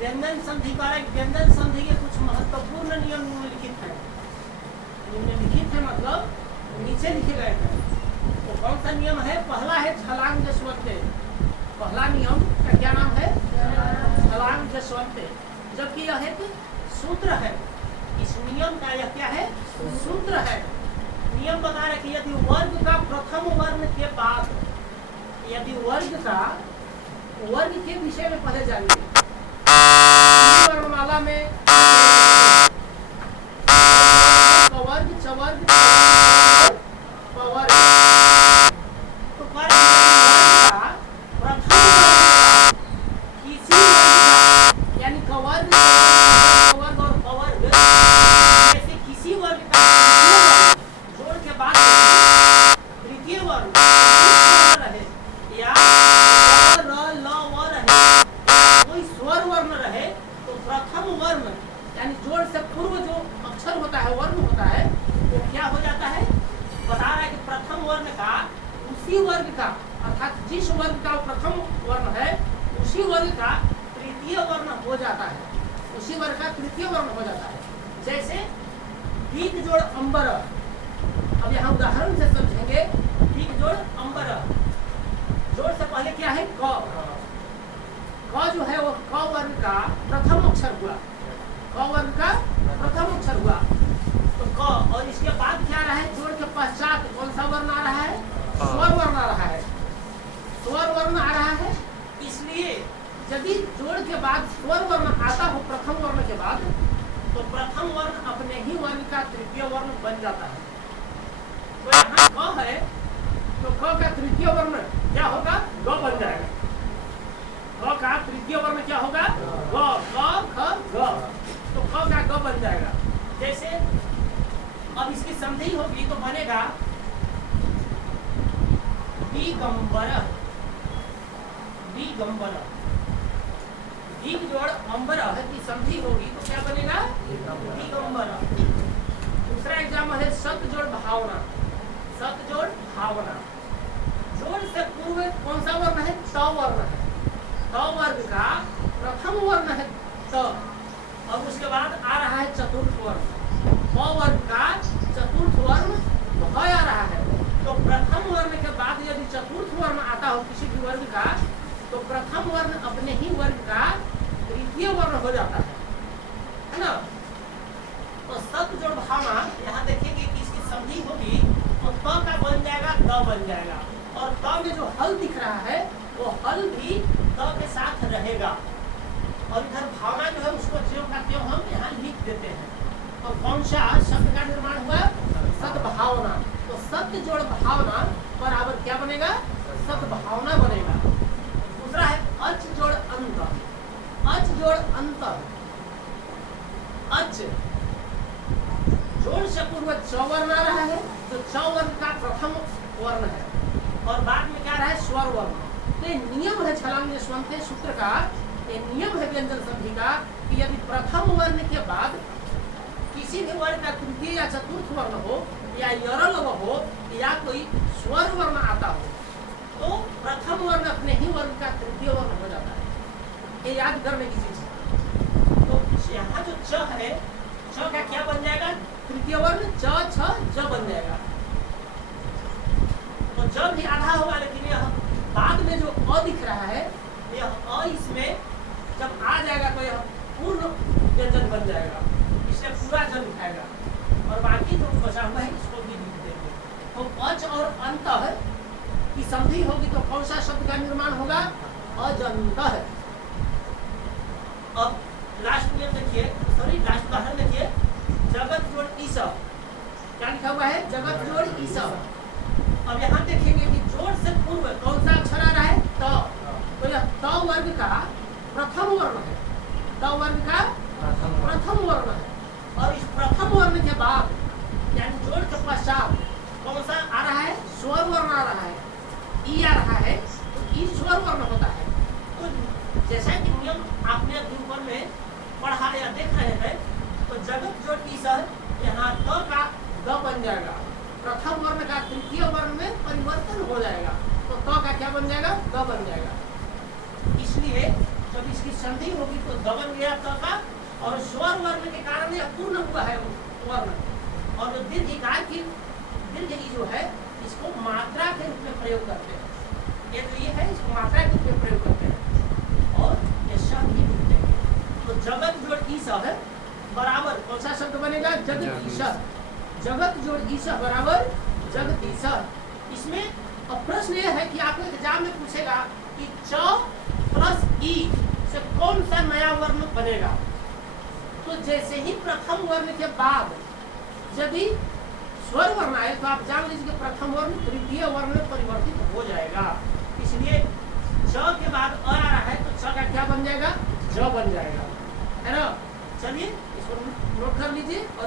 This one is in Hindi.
व्यंजन संधि कारक व्यंजन संधि के कुछ महत्वपूर्ण नियम निम्नलिखित हैं। निम्नलिखित है मतलब नीचे लिखे गए हैं। तो कौन सा नियम है? पहला है छलांग जस्वंते। पहला नियम का क्या नाम है? छलांग जस्वंते। जबकि यह एक सूत्र है। इस नियम का यह क्या है? सूत्र है। नियम बता रहे कि यदि वर्ग का प्रथम वर्ण के बाद, यदि वर्ग के विषय में पढ़े जाएंगे वर्णमाला में वर्ग चवर्ग पवर्ग, तो वर्ग का प्रथम किसी वर्ग यानी कवर्ग वर्ग और पवर्ग जैसे किसी वर्ग का जोड़ के बाद तृतीय वर्ण रहे या कोई स्वर वर्ण रहे, तो प्रथम वर्ण यानी जोड़ से पूर्व जो अक्षर होता है, वर्ण होता है, वो क्या हो जाता है? बता रहा है कि प्रथम वर्ण का उसी वर्ग का, अर्थात जिस वर्ग का प्रथम वर्ण है उसी वर्ग का तृतीय वर्ण हो जाता है। उसी वर्ग का तृतीय वर्ण हो जाता है। जैसे दीक जोड़ अंबर। अब यहाँ उदाहरण से समझेंगे। दीक जोड़ अंबर, जोड़ से पहले क्या है? क। क जो है वो क वर्ग का प्रथम अक्षर हुआ। क वर्ग का प्रथम अक्षर हुआ तो क, और इसके बाद क्या रहा है? जोड़ के पश्चात कौन सा वर्ण आ रहा है? स्वर वर्ण आ रहा है। स्वर वर्ण आ रहा है। इसलिए यदि जोड़ के बाद स्वर वर्ण आता हो प्रथम वर्ण के बाद, तो प्रथम वर्ण अपने ही वर्ण का तृतीय वर्ण बन जाता है। तो यहाँ क है तो क का तृतीय वर्ण क्या होगा? ग बन जाएगा। क का तृतीय वर्ण क्या होगा? ग। क ख ग, तो क का ग बन जाएगा। जैसे अब इसकी संधि होगी तो बनेगा दिगंबर। दिगंबर, दीग जोड़ अंबर की संधि होगी तो क्या बनेगा? दिगंबर। दूसरा एग्जाम्पल है सत जोड़ भावना। सत जोड़ भावना, जोड़ से पूर्व कौन सा वर्ण है? त वर्ण है। त वर्ग का प्रथम वर्ण है त, और उसके बाद आ रहा है चतुर्थ वर्ण। प वर्ग का चतुर्थ वर्ण भ आ रहा है। तो प्रथम वर्ण के बाद यदि चतुर्थ वर्ण आता हो किसी भी वर्ग का, तो प्रथम वर्ण अपने ही वर्ग का तृतीय वर्ण हो जाता है ना? तो सत जोड़ भावना, यहाँ देखेंगे कि इसकी संधि होगी तो त का बन जाएगा द बन जाएगा, और त में जो हल दिख रहा है वो हल भी त के साथ रहेगा। और इधर भावना जो है उसको ज्यों का त्यों हम यहाँ लिख देते हैं। और कौन सा शब्द का निर्माण हुआ? सद्भावना। तो सत्य जोड़ भावना बराबर क्या बनेगा? सद्भावना बनेगा। दूसरा है अच जोड़ अंत। अच जोड़ अंत, अच जोड़ से पूर्व च वर्ण आ रहा है, जो च वर्ण का प्रथम वर्ण है, और बाद में क्या रहा है? स्वर वर्ण। तो नियम है छलांग जस्वंते सूत्र का, ये नियम है व्यंजन संधि का कि यदि प्रथम वर्ण के बाद किसी भी वर्ण का तृतीय या चतुर्थ वर्ण हो या यरल हो या कोई स्वर वर्ण आता हो, तो प्रथम वर्ण अपने ही वर्ण का तृतीय वर्ण हो जाता है। ये याद करने की चीज है। तो यहाँ जो च है, च का क्या बन जाएगा? तृतीय वर्ण च छ ज बन जाएगा। तो ज भी आधा होगा, लेकिन यह बाद में जो अ दिख रहा है, यह अ इसमें जब आ जाएगा तो यह पूर्ण व्यंजन बन जाएगा, इससे पूरा ज लिखाएगा, और बाकी जो बचा हुआ है इसको भी लिख देंगे। तो अच और अंत की संधि होगी तो कौन सा शब्द का निर्माण होगा? अजंत है। अब लास्ट नियम देखिए, सॉरी लास्ट उदाहरण देखिए, जगत जोड़ ईस। क्या लिखा हुआ है? जगत जोड़ ईस। अब यहाँ देखेंगे कि जोड़ से पूर्व कौन सा अक्षर आ रहा है? त। तो यह त वर्ग का प्रथम वर्ण है। त वर्ग का प्रथम वर्ण है, और इस प्रथम वर्ण के बाद यानी जोड़ के पश्चात कौन सा आ रहा है? स्वर वर्ण आ रहा है, ई आ रहा है, तो ई स्वर वर्ण होता है। तो जैसा कि नियम आपने ऊपर में पढ़ा या देख रहे हैं, तो जगत जोड़ ईस यहाँ त का द बन जाएगा, प्रथम वर्ण का तृतीय वर्ण में परिवर्तन हो जाएगा, तो त का क्या बन जाएगा? द बन जाएगा। इसलिए जब इसकी संधि होगी तो द बन गया त का, और स्वर वर्ण के कारण यह पूर्ण हुआ है वर्ण। और जो दीर्घिकार की दीर्घ ई जो है इसको मात्रा के रूप में प्रयोग करते हैं। ये जो ये है इसको मात्रा के रूप में प्रयोग करते हैं और ये शब्द ही लिखते हैं। तो जगत जोड़ ईश है बराबर कौन सा शब्द बनेगा? जगदीश। जगत जोड़ ईश बराबर जगदीश। इसमें अब प्रश्न ये है कि आपको एग्जाम में पूछेगा कि च प्लस ई से कौन सा नया वर्ण बनेगा। तो जैसे ही प्रथम वर्ण के बाद यदि स्वर वर्ण आए तो आप जान लीजिए प्रथम वर्ण तृतीय वर्ण में परिवर्तित हो जाएगा। इसलिए च के बाद अ आ रहा है तो च का क्या बन जाएगा? ज बन जाएगा, है ना। चलिए इसको नोट कर लीजिए और